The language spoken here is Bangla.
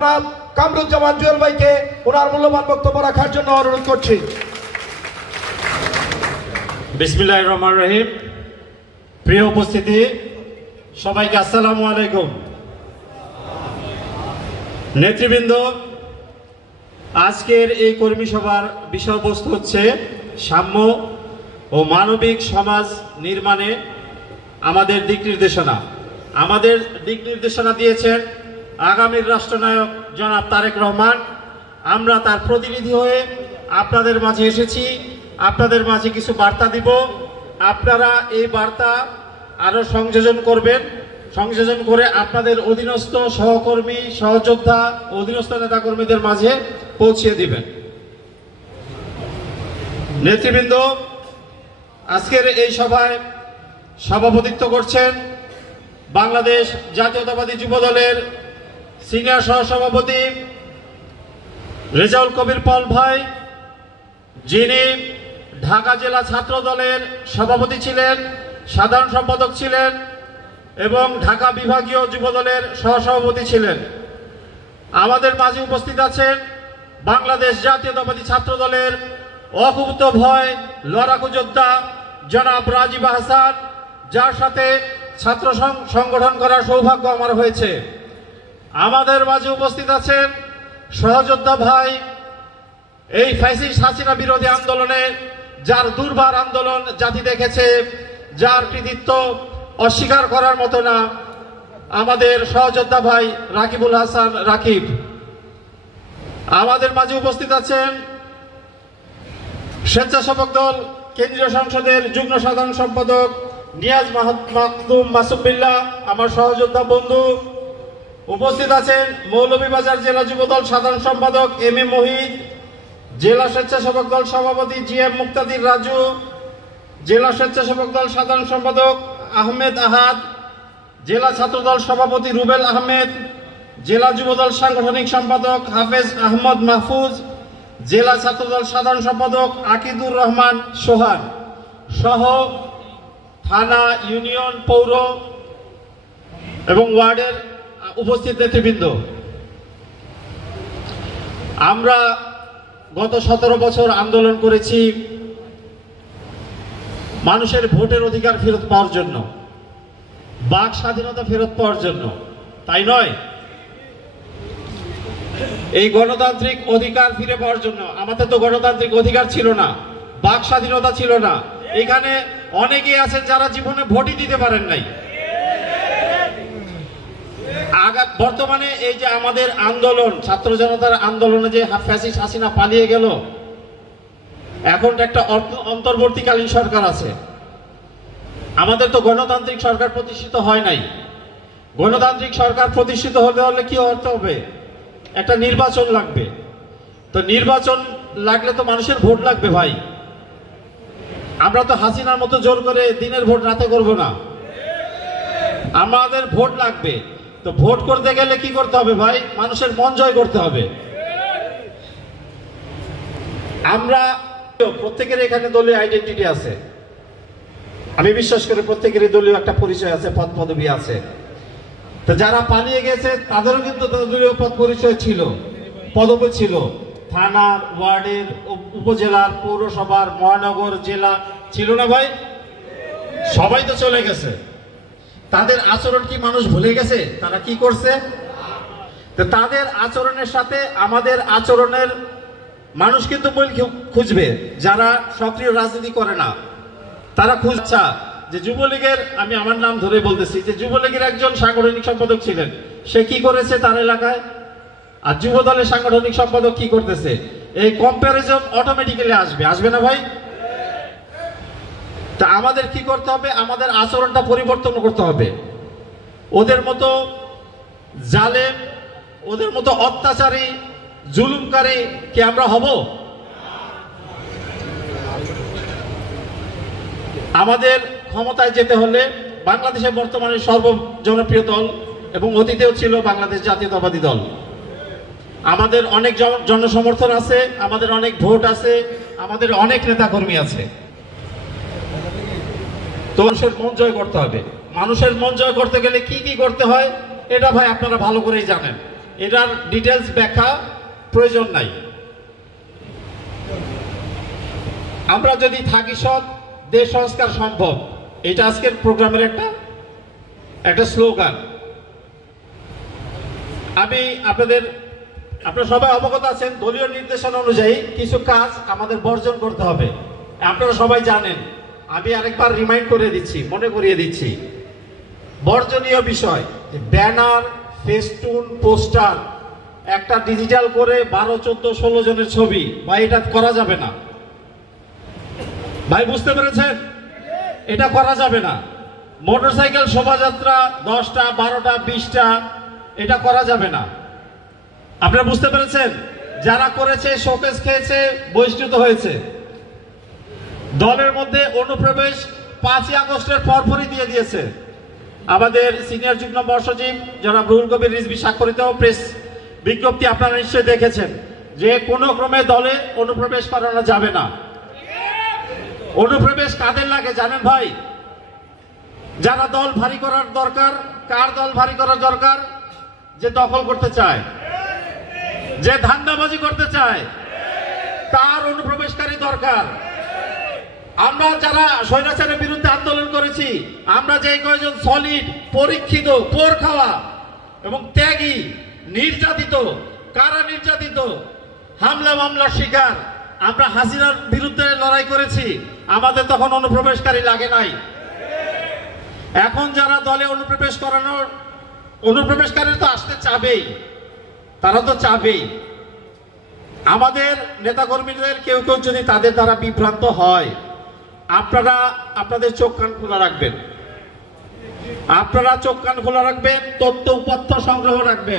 কামরুজ্জামান জুয়েল ভাইকে ওনার মূল্যবান বক্তব্য রাখার জন্য অনুরোধ করছি। বিসমিল্লাহির রহমানির রহিম। প্রিয় উপস্থিতি, সবাইকে আসসালামু আলাইকুম। নেতৃবৃন্দ, আজকের এই কর্মী সভার বিষয়বস্তু হচ্ছে সাম্য ও মানবিক সমাজ নির্মাণে আমাদের দিক নির্দেশনা। আমাদের দিক নির্দেশনা দিয়েছেন আগামীর রাষ্ট্রনায়ক জনাব তারেক রহমান। আমরা তার প্রতিনিধি হয়ে আপনাদের মাঝে এসেছি, আপনাদের মাঝে কিছু বার্তা দিব। আপনারা এই বার্তা আরো সংযোজন করবেন, সংযোজন করে আপনাদের অধীনস্থ সহকর্মী, সহযোদ্ধা, অধীনস্থ নেতাকর্মীদের মাঝে পৌঁছিয়ে দিবেন। নেতৃবৃন্দ, আজকের এই সভায় সভাপতিত্ব করছেন বাংলাদেশ জাতীয়তাবাদী যুব দলের সিনিয়র সহসভাপতি রেজাউল কবির পল ভাই, যিনি ঢাকা জেলা ছাত্র দলের সভাপতি ছিলেন, সাধারণ সম্পাদক ছিলেন এবং ঢাকা বিভাগীয় যুব দলের সহসভাপতি ছিলেন। আমাদের মাঝে উপস্থিত আছেন বাংলাদেশ জাতীয়তাবাদী ছাত্র দলের অকুত ভয় লড়াকু যোদ্ধা জনাব রাজীব হাসান, যার সাথে ছাত্র সংগঠন করার সৌভাগ্য আমার হয়েছে। আমাদের মাঝে উপস্থিত আছেন সহযোদ্ধা ভাই, এই ফ্যাসিস্ট হাসিনা বিরোধী আন্দোলনে যার দুর্বার আন্দোলন জাতি দেখেছে, যার কৃতিত্ব অস্বীকার করার মতো না, আমাদের সহযোদ্ধা ভাই রাকিবুল হাসান রাকিব। আমাদের মাঝে উপস্থিত আছেন স্বেচ্ছাসেবক দল কেন্দ্রীয় সংসদের যুগ্ম সাধারণ সম্পাদক নিয়াজ মাকদুম মাসুবিল্লাহ, আমার সহযোদ্ধা বন্ধু। উপস্থিত আছেন মৌলভীবাজার জেলা যুবদল সাধারণ সম্পাদক এম এ মহিদ, জেলা স্বেচ্ছাসেবক দল সভাপতি জি এম মুক্তাদির রাজু, জেলা স্বেচ্ছাসেবক দল সাধারণ সম্পাদক আহমেদ আহাদ, জেলা ছাত্রদল সভাপতি রুবেল আহমেদ, জেলা যুবদল সাংগঠনিক সম্পাদক হাফেজ আহমদ মাহফুজ, জেলা ছাত্রদল সাধারণ সম্পাদক আকিদুর রহমান সোহান সহ থানা, ইউনিয়ন, পৌর এবং ওয়ার্ডের উপস্থিত নেতৃবৃন্দ। আমরা গত 17 বছর আন্দোলন করেছি মানুষের ভোটের অধিকার ফেরত পাওয়ার জন্য, বাক স্বাধীনতা ফেরত পাওয়ার জন্য, তাই নয়? এই গণতান্ত্রিক অধিকার ফিরে পাওয়ার জন্য। আমাদের তো গণতান্ত্রিক অধিকার ছিল না, বাক স্বাধীনতা ছিল না। এখানে অনেকেই আছেন যারা জীবনে ভোটই দিতে পারেন নাই। বর্তমানে এই যে আমাদের আন্দোলন, ছাত্র জনতার আন্দোলনে যে ফ্যাসিস্ট হাসিনা পালিয়ে গেল, এখন একটা অন্তর্বর্তীকালীন সরকার আছে। আমাদের তো গণতান্ত্রিক সরকার প্রতিষ্ঠিত হয় নাই। গণতান্ত্রিক সরকার প্রতিষ্ঠিত হতে হলে কি করতে হবে? একটা নির্বাচন লাগবে। তো নির্বাচন লাগলে তো মানুষের ভোট লাগবে ভাই। আমরা তো হাসিনার মতো জোর করে দিনের ভোট রাতে করব না, আমাদের ভোট লাগবে। তো ভোট করতে গেলে কি করতে হবে ভাই? মানুষের মন জয় করতে হবে। আমরা প্রত্যেকের এখানে দলীয় আইডেন্টিটি আছে, আমি বিশ্বাস করি প্রত্যেকেরই দলীয় একটা পরিচয় আছে, পদ পদবি আছে। তো যারা পালিয়ে গেছে তাদেরও কিন্তু দলীয় পদ পরিচয় ছিল, পদবি ছিল, থানার, ওয়ার্ডের, উপজেলার, পৌরসভার, মহানগর, জেলা ছিল না ভাই? সবাই তো চলে গেছে। তাদের আচরণ কি মানুষ ভুলে গেছে? তারা কি করছে? তো তাদের আচরণের সাথে আমাদের আচরণের মানুষ কিন্তু খুঁজবে। যারা সক্রিয় রাজনীতি করে না তারা খুঁজছে যে যুবলীগের, আমি আমার নাম ধরে বলতেছি, যে যুবলীগের একজন সাংগঠনিক সম্পাদক ছিলেন, সে কি করেছে তার এলাকায়, আর যুব দলের সাংগঠনিক সম্পাদক কি করতেছে, এই কম্প্যারিজন অটোমেটিক্যালি আসবে না ভাই? তা আমাদের কি করতে হবে? আমাদের আচরণটা পরিবর্তন করতে হবে। ওদের মতো জালেম, ওদের মতো অত্যাচারী, জুলুমকারী কি আমরা হব? আমাদের ক্ষমতায় যেতে হলে বাংলাদেশের বর্তমানে সর্বজনপ্রিয় দল এবং অতীতেও ছিল বাংলাদেশ জাতীয়তাবাদী দল। আমাদের অনেক জনসমর্থন আছে, আমাদের অনেক ভোট আছে, আমাদের অনেক নেতাকর্মী আছে। তো মানুষের মন জয় করতে হবে। মানুষের মন জয় করতে গেলে কি কি করতে হয় এটা ভাই আপনারা ভালো করেই জানেন। এটার ডিটেলস ব্যাখ্যা প্রয়োজন নাই। আমরা যদি থাকি সৎ, দেশ সংস্কার সম্ভব, এটা আজকের প্রোগ্রামের একটা স্লোগান। আমি আপনারা সবাই অবগত আছেন, দলীয় নির্দেশনা অনুযায়ী কিছু কাজ আমাদের বর্জন করতে হবে, আপনারা সবাই জানেন। আমি আরেকবার রিমাইন্ড করে দিচ্ছি, মনে করিয়ে দিচ্ছি। বর্জনীয় বিষয় ব্যানার, ফেস্টুন, পোস্টার একটা ডিজিটাল করে 12, 14, 16 জনের ছবি, ভাই এটা করা যাবে না। ভাই বুঝতে পেরেছেন? এটা করা যাবে না। মোটরসাইকেল শোভাযাত্রা 10টা, 12টা, 20টা এটা করা যাবে না। আপনারা বুঝতে পেরেছেন? যারা করেছে শোকেস খেয়েছে, বহিষ্কৃত হয়েছে। দলের মধ্যে অনুপ্রবেশ 5ই আগস্টের পরপরই দিয়ে দিয়েছে। আমাদের সিনিয়র যুগ্ম মহাসচিব জনাব রুহুল কবির রিজভী স্বাক্ষরিত প্রেস বিজ্ঞপ্তি আপনারা নিশ্চয়ই দেখেছেন যে কোনো ক্রমে দলে অনুপ্রবেশ করানো যাবে না। অনুপ্রবেশ কাদের লাগে জানেন ভাই? যারা দল ভারী করার দরকার। কার দল ভারী করার দরকার? যে দখল করতে চায়, যে ধান্দাবাজি করতে চায়, তার অনুপ্রবেশকারী দরকার। আমরা যারা স্বৈরাচারের বিরুদ্ধে আন্দোলন করেছি, আমরা যে কয়েকজন সলিড, পরীক্ষিত, পোর খাওয়া এবং ত্যাগী, নির্যাতিত, কারা নির্যাতিত, হামলা মামলার শিকার, আমরা হাসিনার বিরুদ্ধে লড়াই করেছি, আমাদের তখন অনুপ্রবেশকারী লাগে নাই। এখন যারা দলে অনুপ্রবেশকারী তো আসতে চাবেই, তারা তো চাবেই। আমাদের নেতাকর্মীদের কেউ কেউ যদি তাদের দ্বারা বিভ্রান্ত হয়, আপনারা আপনাদের চোখ কান খোলা রাখবেন, তথ্য উপাত্ত সংগ্রহ রাখবেন।